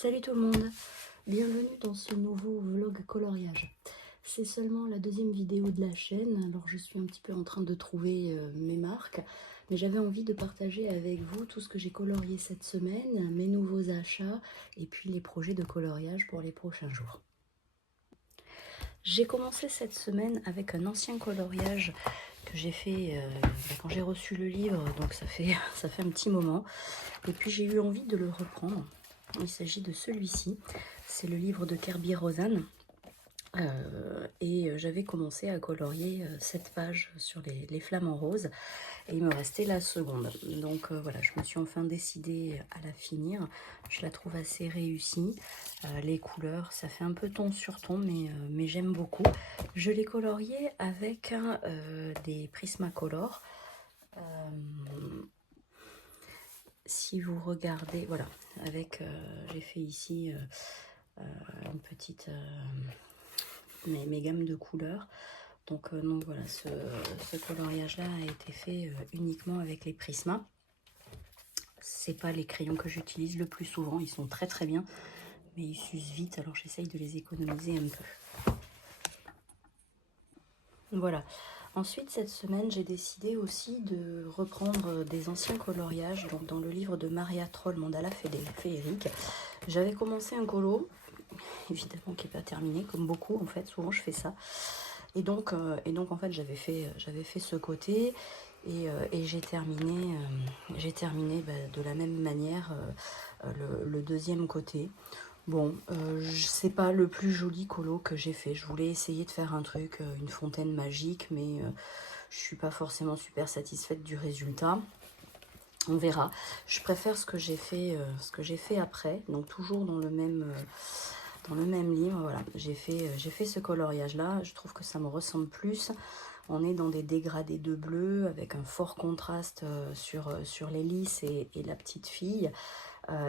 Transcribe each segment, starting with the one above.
Salut tout le monde, bienvenue dans ce nouveau vlog coloriage. C'est seulement la deuxième vidéo de la chaîne, alors je suis un petit peu en train de trouver mes marques, mais j'avais envie de partager avec vous tout ce que j'ai colorié cette semaine, mes nouveaux achats et puis les projets de coloriage pour les prochains jours. J'ai commencé cette semaine avec un ancien coloriage que j'ai fait quand j'ai reçu le livre, donc ça fait un petit moment, et puis j'ai eu envie de le reprendre. Il s'agit de celui-ci, c'est le livre de Kerby Rosanes. Et j'avais commencé à colorier cette page sur les flamants roses et il me restait la seconde. Donc voilà, je me suis enfin décidée à la finir. Je la trouve assez réussie. Les couleurs, ça fait un peu ton sur ton, mais j'aime beaucoup. Je l'ai colorié avec des Prismacolor. Si vous regardez, voilà, avec j'ai fait ici une petite mes gammes de couleurs. Donc voilà, ce coloriage là a été fait uniquement avec les Prisma. C'est pas les crayons que j'utilise le plus souvent, ils sont très très bien, mais ils s'usent vite, alors j'essaye de les économiser un peu. Voilà. Ensuite, cette semaine, j'ai décidé aussi de reprendre des anciens coloriages. Donc, dans le livre de Maria Troll, Mandala Féerique, j'avais commencé un colo, évidemment qui n'est pas terminé, comme beaucoup, en fait, souvent je fais ça. Et donc en fait, j'avais fait ce côté et j'ai terminé de la même manière le deuxième côté. Bon, c'est pas le plus joli colo que j'ai fait. Je voulais essayer de faire un truc, une fontaine magique, mais je suis pas forcément super satisfaite du résultat. On verra. Je préfère ce que j'ai fait après, donc toujours dans le même livre. Voilà, j'ai fait ce coloriage là. Je trouve que ça me ressemble plus. On est dans des dégradés de bleu avec un fort contraste sur les lys et la petite fille.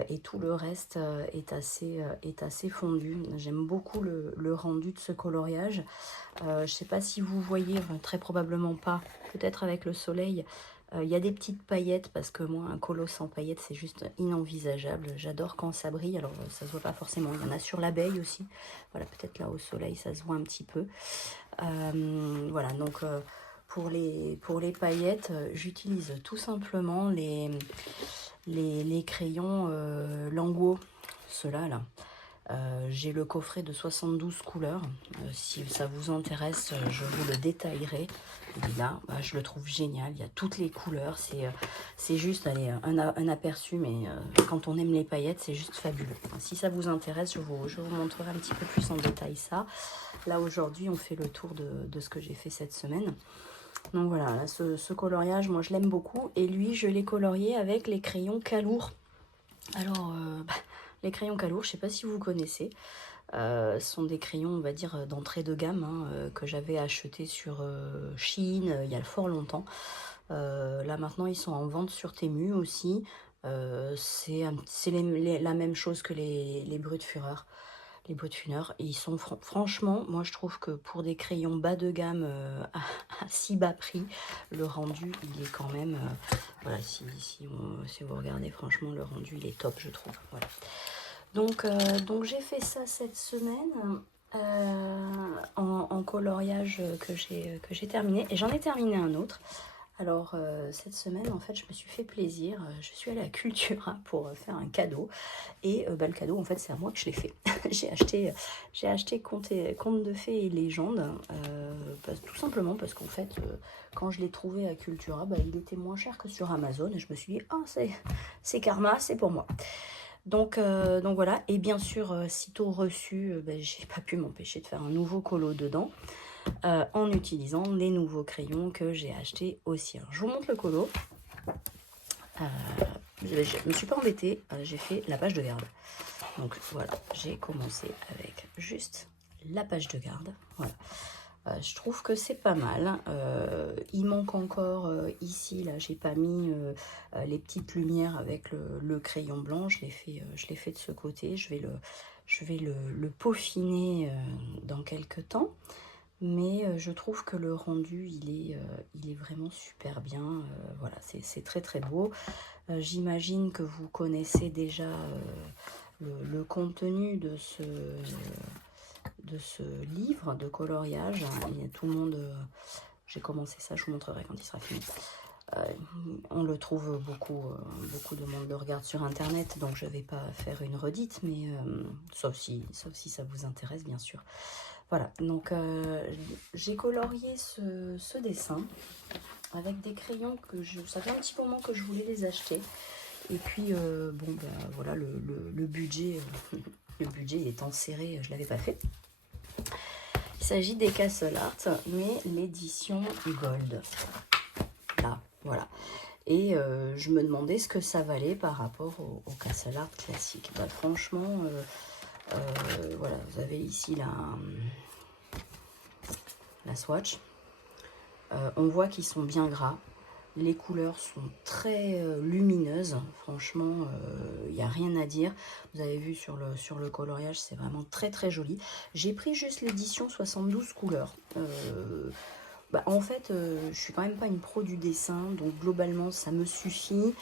Et tout le reste est assez fondu. J'aime beaucoup le rendu de ce coloriage. Je ne sais pas si vous voyez, très probablement pas, peut-être avec le soleil. Il y a des petites paillettes parce que moi, un colo sans paillettes, c'est juste inenvisageable. J'adore quand ça brille. Alors, ça se voit pas forcément. Il y en a sur l'abeille aussi. Voilà, peut-être là au soleil, ça se voit un petit peu. Voilà, donc pour les paillettes, j'utilise tout simplement les crayons Languo, ceux-là là. J'ai le coffret de 72 couleurs. Si ça vous intéresse, je vous le détaillerai. Et là, je le trouve génial. Il y a toutes les couleurs. C'est juste allez, un aperçu, mais quand on aime les paillettes, c'est juste fabuleux. Si ça vous intéresse, je vous montrerai un petit peu plus en détail ça. Là, aujourd'hui, on fait le tour de ce que j'ai fait cette semaine. Donc voilà, là, ce coloriage, moi, je l'aime beaucoup. Et lui, je l'ai colorié avec les crayons Calour. Alors, les crayons Calour, je ne sais pas si vous connaissez. Ce sont des crayons, on va dire, d'entrée de gamme que j'avais acheté sur Shein il y a fort longtemps. Là maintenant, ils sont en vente sur Temu aussi. C'est la même chose que les Brut Fureur. Les Brut Fureur. Ils sont franchement, moi je trouve que pour des crayons bas de gamme à si bas prix, le rendu il est quand même, voilà, si vous regardez, franchement le rendu il est top, je trouve. Voilà. Donc j'ai fait ça cette semaine en coloriage que j'ai terminé. Et j'en ai terminé un autre. Alors cette semaine, en fait, je me suis fait plaisir. Je suis allée à Cultura pour faire un cadeau. Et le cadeau, en fait, c'est à moi que je l'ai fait. j'ai acheté Contes de fées et légendes. Tout simplement parce qu'en fait, quand je l'ai trouvé à Cultura, il était moins cher que sur Amazon. Et je me suis dit, ah, c'est karma, c'est pour moi. Donc voilà, et bien sûr, sitôt reçu, j'ai pas pu m'empêcher de faire un nouveau colo dedans en utilisant les nouveaux crayons que j'ai achetés aussi. Alors, je vous montre le colo. Je me suis pas embêtée, j'ai fait la page de garde. Donc voilà, j'ai commencé avec juste la page de garde. Voilà. Je trouve que c'est pas mal. Il manque encore ici, là, j'ai pas mis les petites lumières avec le crayon blanc. Je l'ai fait de ce côté. Je vais le peaufiner dans quelques temps. Mais je trouve que le rendu, il est vraiment super bien. Voilà, c'est très très beau. J'imagine que vous connaissez déjà le contenu de ce livre de coloriage. Et tout le monde, j'ai commencé ça, je vous montrerai quand il sera fini. On le trouve beaucoup, beaucoup de monde le regarde sur internet, donc je ne vais pas faire une redite, mais sauf si ça vous intéresse, bien sûr. Voilà, donc j'ai colorié ce dessin avec des crayons que ça fait un petit moment que je voulais les acheter. Et puis, bon, bah, voilà, le budget, le budget étant serré, je ne l'avais pas fait. Il s'agit des Castle Art, mais l'édition Gold. Là, voilà. Et je me demandais ce que ça valait par rapport au Castle Art classique. Bah, franchement, voilà, vous avez ici la swatch. On voit qu'ils sont bien gras. Les couleurs sont très lumineuses. Franchement, il n'y a rien à dire. Vous avez vu sur le coloriage, c'est vraiment très très joli. J'ai pris juste l'édition 72 couleurs. Bah, en fait, je suis quand même pas une pro du dessin, donc globalement, ça me suffit.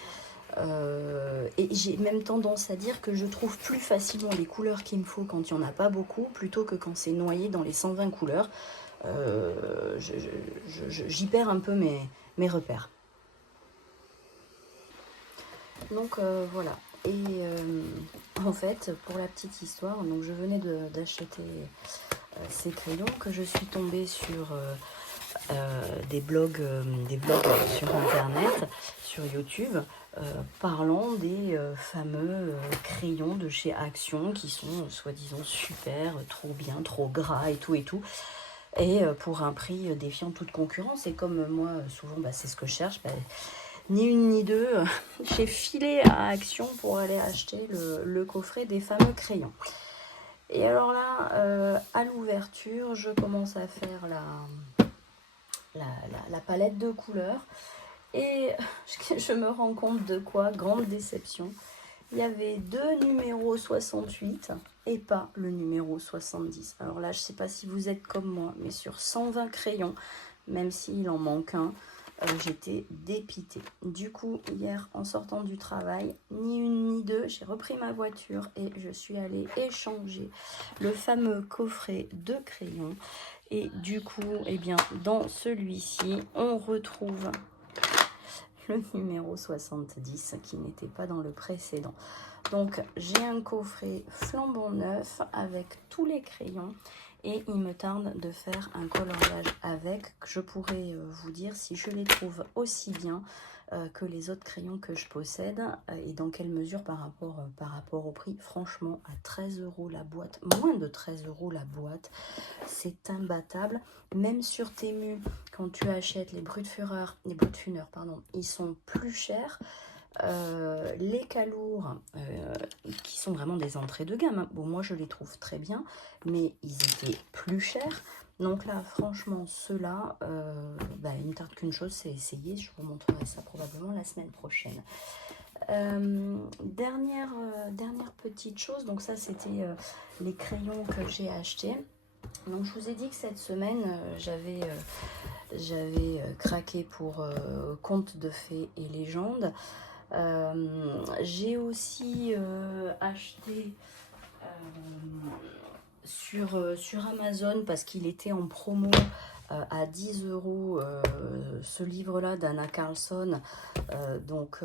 Et j'ai même tendance à dire que je trouve plus facilement les couleurs qu'il me faut quand il n'y en a pas beaucoup, plutôt que quand c'est noyé dans les 120 couleurs. J'y perds un peu mes repères. Donc voilà. Et en fait, pour la petite histoire, donc je venais d'acheter ces crayons, que je suis tombée sur des blogs sur internet, sur YouTube, parlant des fameux crayons de chez Action qui sont soi-disant super, trop bien, trop gras et tout et pour un prix défiant toute concurrence. Et comme moi souvent bah, c'est ce que je cherche, bah, ni une ni deux, j'ai filé à Action pour aller acheter le coffret des fameux crayons. Et alors là, à l'ouverture, je commence à faire la palette de couleurs. Et je me rends compte de quoi? Grande déception. Il y avait 2 numéros 68 et pas le numéro 70. Alors là, je ne sais pas si vous êtes comme moi, mais sur 120 crayons, même s'il en manque un, j'étais dépitée. Du coup, hier, en sortant du travail, ni une ni deux, j'ai repris ma voiture et je suis allée échanger le fameux coffret de crayons. Et du coup, eh bien, dans celui-ci, on retrouve le numéro 70 qui n'était pas dans le précédent. Donc, j'ai un coffret flambant neuf avec tous les crayons. Et il me tarde de faire un coloriage avec. Je pourrais vous dire si je les trouve aussi bien que les autres crayons que je possède et dans quelle mesure par rapport au prix. Franchement, à 13 € la boîte, moins de 13 € la boîte, c'est imbattable. Même sur Temu, quand tu achètes les Brut Fureur, pardon, ils sont plus chers. Les calours qui sont vraiment des entrées de gamme, hein. Bon, moi je les trouve très bien, mais ils étaient plus chers. Donc là, franchement, ceux-là, bah, il ne me tarde qu'une chose, c'est essayer. Je vous montrerai ça probablement la semaine prochaine. Dernière petite chose, donc ça c'était les crayons que j'ai achetés. Donc je vous ai dit que cette semaine, j'avais craqué pour Contes de fées et légendes. J'ai aussi acheté sur Amazon parce qu'il était en promo à 10 € ce livre-là d'Anna Carlson, donc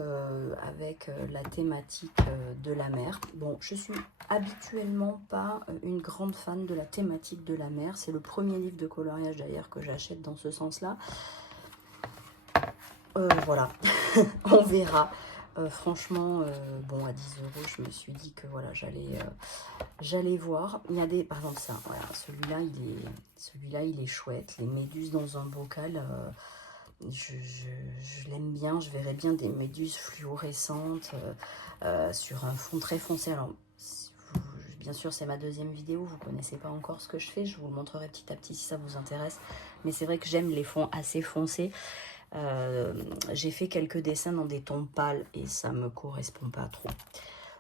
avec la thématique de la mer. Bon, je suis habituellement pas une grande fan de la thématique de la mer. C'est le premier livre de coloriage d'ailleurs que j'achète dans ce sens-là. Voilà, on verra. Franchement, bon, à 10 €, je me suis dit que voilà, j'allais voir. Il y a des, par exemple ça, voilà, celui-là il est chouette. Les méduses dans un bocal, je l'aime bien. Je verrais bien des méduses fluorescentes sur un fond très foncé. Alors, bien sûr, c'est ma deuxième vidéo, vous connaissez pas encore ce que je fais. Je vous le montrerai petit à petit si ça vous intéresse. Mais c'est vrai que j'aime les fonds assez foncés. J'ai fait quelques dessins dans des tons pâles et ça me correspond pas trop.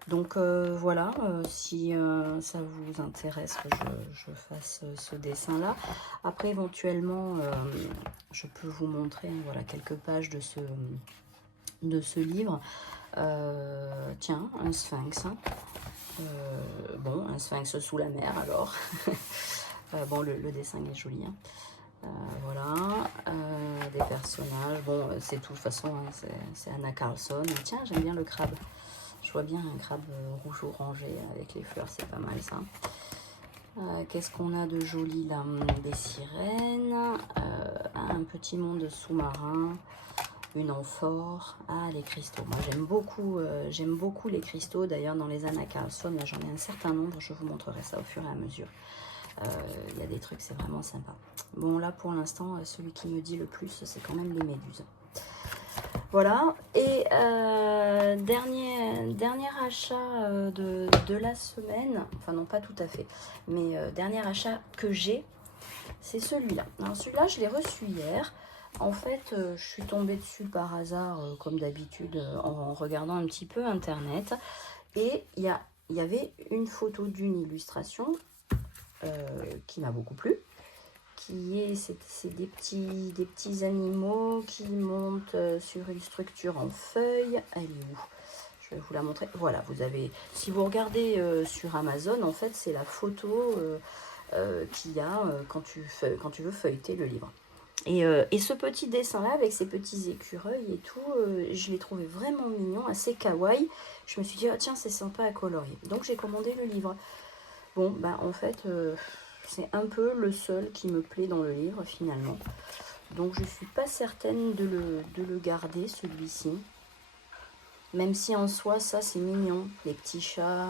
Donc voilà, si ça vous intéresse que je fasse ce dessin là. Après éventuellement je peux vous montrer voilà, quelques pages de ce livre. Tiens, un sphinx, hein. Bon, un sphinx sous la mer alors. Bon, le dessin est joli. Hein. Voilà, des personnages. Bon, c'est tout, de toute façon, hein, c'est Anna Carlson. Tiens, j'aime bien le crabe. Je vois bien un crabe rouge orangé avec les fleurs, c'est pas mal ça. Qu'est-ce qu'on a de joli là? Des sirènes, un petit monde sous-marin, une amphore. Ah, les cristaux. Moi, j'aime beaucoup les cristaux. D'ailleurs, dans les Anna Carlson, j'en ai un certain nombre. Je vous montrerai ça au fur et à mesure. Il y a des trucs, c'est vraiment sympa. Bon, là, pour l'instant, celui qui me dit le plus, c'est quand même les méduses. Voilà, et dernier achat de la semaine, enfin non pas tout à fait, mais dernier achat que j'ai, c'est celui-là. Alors celui-là, je l'ai reçu hier. En fait, je suis tombée dessus par hasard, comme d'habitude, en regardant un petit peu Internet. Et il y avait une photo d'une illustration qui m'a beaucoup plu. C'est des petits animaux qui montent sur une structure en feuilles. Elle est où? Je vais vous la montrer. Voilà, vous avez. Si vous regardez sur Amazon, en fait, c'est la photo qu'il y a quand tu veux feuilleter le livre. Et ce petit dessin-là, avec ces petits écureuils et tout, je l'ai trouvé vraiment mignon, assez kawaii. Je me suis dit, oh, tiens, c'est sympa à colorier. Donc j'ai commandé le livre. Bon, ben en fait, c'est un peu le seul qui me plaît dans le livre finalement. Donc je ne suis pas certaine de le garder, celui-ci. Même si en soi, ça c'est mignon. Les petits chats,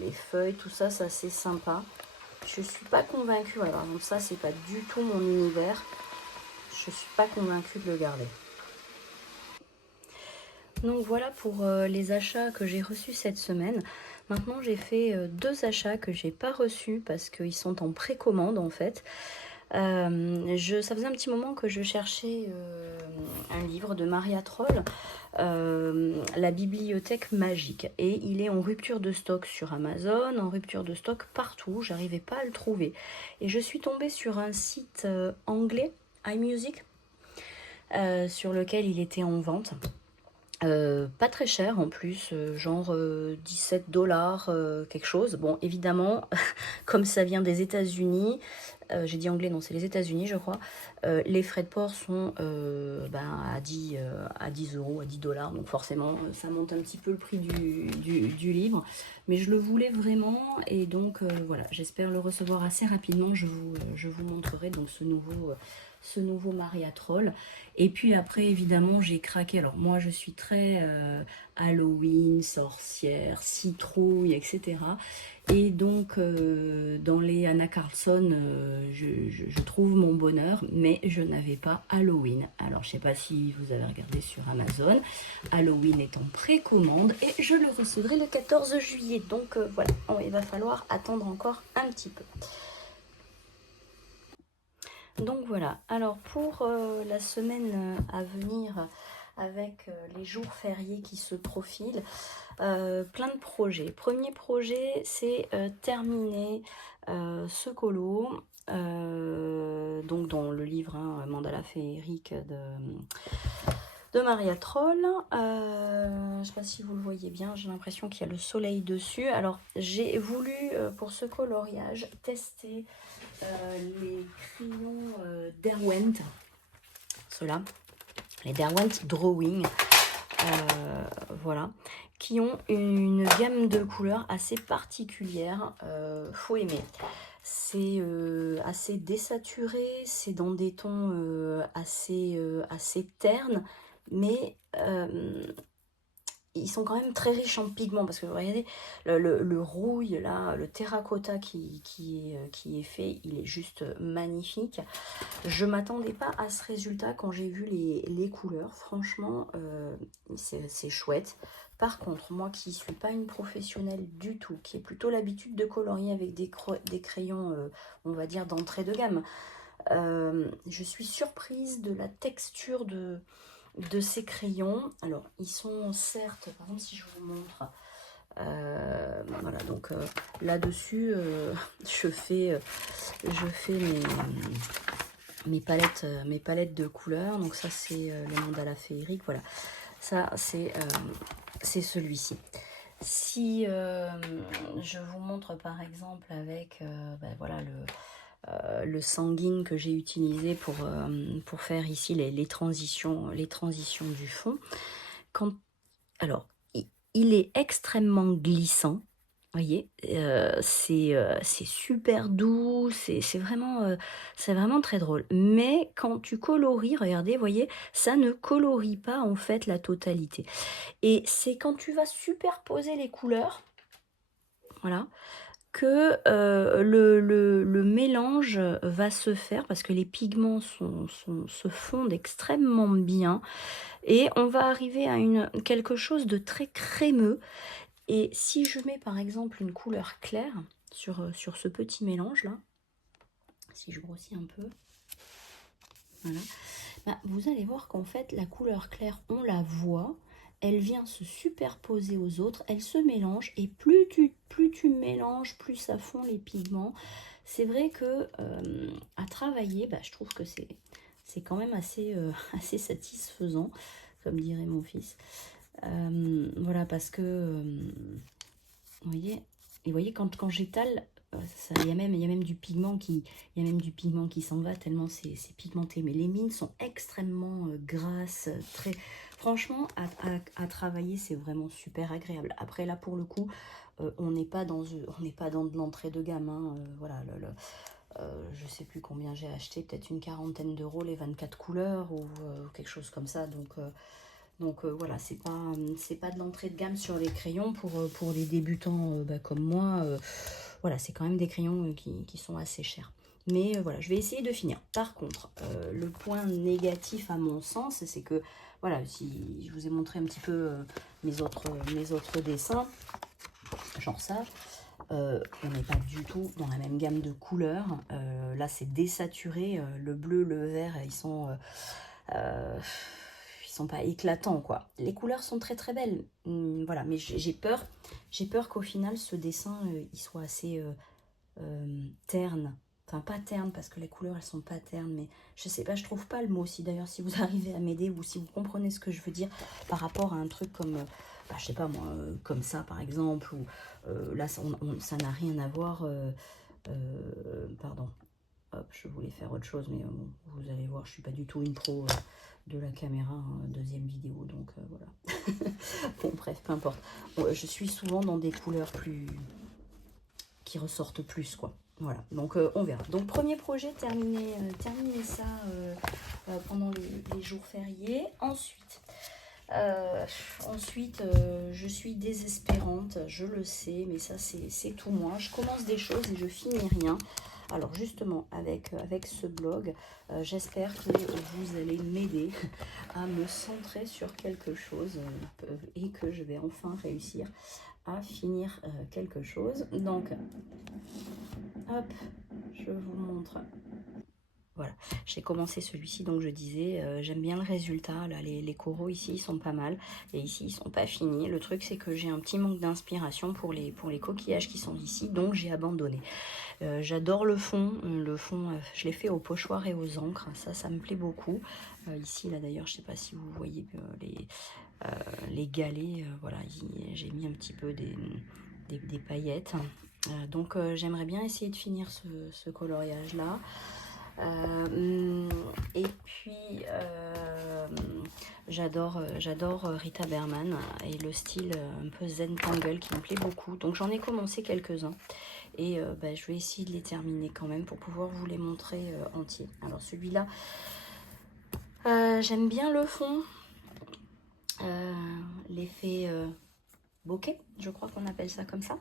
les feuilles, tout ça, ça c'est sympa. Je ne suis pas convaincue. Alors, par exemple, ça, c'est pas du tout mon univers. Je ne suis pas convaincue de le garder. Donc voilà pour les achats que j'ai reçus cette semaine. Maintenant j'ai fait 2 achats que j'ai pas reçus parce qu'ils sont en précommande en fait. Ça faisait un petit moment que je cherchais un livre de Maria Troll, La bibliothèque magique. Et il est en rupture de stock sur Amazon, en rupture de stock partout. J'arrivais pas à le trouver. Et je suis tombée sur un site anglais, iMusic, sur lequel il était en vente. Pas très cher en plus, genre 17 $, quelque chose. Bon, évidemment, comme ça vient des États-Unis, j'ai dit anglais, non, c'est les États-Unis, je crois. Les frais de port sont à 10 euros, à 10 $. Donc forcément, ça monte un petit peu le prix du livre. Mais je le voulais vraiment. Et donc, voilà, j'espère le recevoir assez rapidement. Je vous montrerai donc ce nouveau Maria Troll. Et puis après, évidemment, j'ai craqué. Alors moi, je suis très Halloween, sorcière, citrouille, etc. Et donc, dans les Anna Carlson, je trouve mon bonheur, mais je n'avais pas Halloween. Alors, je ne sais pas si vous avez regardé sur Amazon. Halloween est en précommande et je le recevrai le 14 juillet. Donc, voilà, il va falloir attendre encore un petit peu. Donc voilà, alors pour la semaine à venir, avec les jours fériés qui se profilent, plein de projets. Premier projet, c'est terminer ce colo, donc dans le livre Mandala féerique de Maria Troll. Je ne sais pas si vous le voyez bien, j'ai l'impression qu'il y a le soleil dessus. Alors j'ai voulu pour ce coloriage tester les crayons Derwent, ceux-là, les Derwent Drawing, voilà, qui ont une gamme de couleurs assez particulière, faut aimer. C'est assez désaturé, c'est dans des tons assez ternes, mais ils sont quand même très riches en pigments, parce que regardez, le rouille, là, le terracotta qui est fait, il est juste magnifique. Je m'attendais pas à ce résultat quand j'ai vu les couleurs. Franchement, c'est chouette. Par contre, moi qui ne suis pas une professionnelle du tout, qui ai plutôt l'habitude de colorier avec des crayons, on va dire, d'entrée de gamme, je suis surprise de la texture de ces crayons. Alors, ils sont certes, par exemple, si je vous montre, voilà, donc là-dessus, je fais mes palettes de couleurs. Donc ça, c'est les mandalas féeriques, voilà. Ça, c'est celui-ci. Si je vous montre par exemple avec ben voilà, le sanguine que j'ai utilisé pour faire ici les transitions du fond. Quand, alors, il est extrêmement glissant. Voyez, c'est super doux, c'est vraiment très drôle. Mais quand tu colories, regardez, voyez, ça ne colorie pas en fait la totalité. Et c'est quand tu vas superposer les couleurs, voilà, que le mélange va se faire parce que les pigments se fondent extrêmement bien et on va arriver à quelque chose de très crémeux. Et si je mets par exemple une couleur claire sur ce petit mélange là, si je grossis un peu, voilà, bah, vous allez voir qu'en fait la couleur claire, on la voit, elle vient se superposer aux autres, elle se mélange et plus tu mélanges, plus ça fond les pigments. C'est vrai que à travailler, bah, je trouve que c'est quand même assez, assez satisfaisant, comme dirait mon fils. Voilà, parce que vous voyez quand j'étale, il y a même du pigment qui s'en va tellement c'est pigmenté. Mais les mines sont extrêmement grasses, très. Franchement, à travailler, c'est vraiment super agréable. Après là, pour le coup, on n'est pas dans de l'entrée de gamme. Hein, voilà, je sais plus combien j'ai acheté, peut-être une quarantaine d'euros les 24 couleurs ou quelque chose comme ça. Donc voilà, c'est pas de l'entrée de gamme sur les crayons pour les débutants bah, comme moi. Voilà, c'est quand même des crayons qui sont assez chers. Mais voilà, je vais essayer de finir. Par contre, le point négatif à mon sens, c'est que, voilà, si je vous ai montré un petit peu mes autres dessins, genre ça, on n'est pas du tout dans la même gamme de couleurs. Là, c'est désaturé. Le bleu, le vert, ils sont pas éclatants, quoi. Les couleurs sont très très belles. Voilà, mais j'ai peur qu'au final, ce dessin, il soit assez terne. Enfin, pas terne, parce que les couleurs, elles sont pas ternes, mais je sais pas, je trouve pas le mot. Si d'ailleurs, si vous arrivez à m'aider ou si vous comprenez ce que je veux dire par rapport à un truc comme, bah, je sais pas moi, comme ça par exemple, ou là, ça n'a rien à voir. Pardon, hop, je voulais faire autre chose, mais bon, vous allez voir, je suis pas du tout une pro de la caméra, hein, deuxième vidéo, donc voilà. Bon, bref, peu importe. Bon, je suis souvent dans des couleurs qui ressortent plus, quoi. Voilà, donc on verra. Donc premier projet, terminer ça pendant les jours fériés. Ensuite, je suis désespérante, je le sais, mais ça c'est tout moi. Je commence des choses et je finis rien. Alors justement, avec ce blog, j'espère que vous allez m'aider à me centrer sur quelque chose et que je vais enfin réussir à finir quelque chose. Donc, hop, je vous montre. Voilà, j'ai commencé celui-ci, donc je disais, j'aime bien le résultat, là, les coraux ici, ils sont pas mal, et ici, ils sont pas finis. Le truc, c'est que j'ai un petit manque d'inspiration pour les coquillages qui sont ici, donc j'ai abandonné. J'adore le fond, je l'ai fait au pochoir et aux encres, ça me plaît beaucoup. Ici, là, d'ailleurs, je sais pas si vous voyez les galets, voilà, j'ai mis un petit peu des paillettes. Donc, j'aimerais bien essayer de finir ce coloriage-là. Et puis j'adore Rita Berman et le style un peu Zentangle qui me plaît beaucoup, donc j'en ai commencé quelques-uns et bah, je vais essayer de les terminer quand même pour pouvoir vous les montrer entiers. Alors celui-là, j'aime bien le fond, l'effet bokeh, je crois qu'on appelle ça comme ça.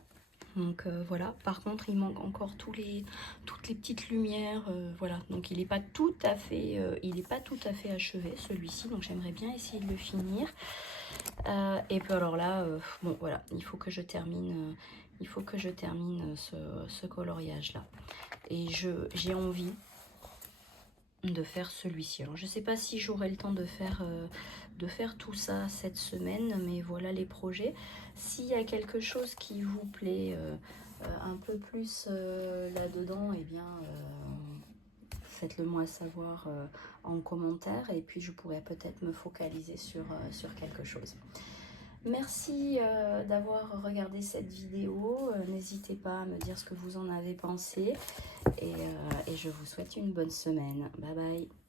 Donc voilà, par contre il manque encore toutes les petites lumières, voilà, donc il n'est pas tout à fait achevé celui-ci, donc j'aimerais bien essayer de le finir. Et puis alors là, bon voilà, il faut que je termine ce coloriage là. Et j'ai envie de faire celui-ci. Alors je sais pas si j'aurai le temps de faire tout ça cette semaine, mais voilà les projets. S'il y a quelque chose qui vous plaît un peu plus là-dedans, eh bien faites-le moi savoir en commentaire et puis je pourrais peut-être me focaliser sur quelque chose. Merci d'avoir regardé cette vidéo. N'hésitez pas à me dire ce que vous en avez pensé. Et je vous souhaite une bonne semaine. Bye bye.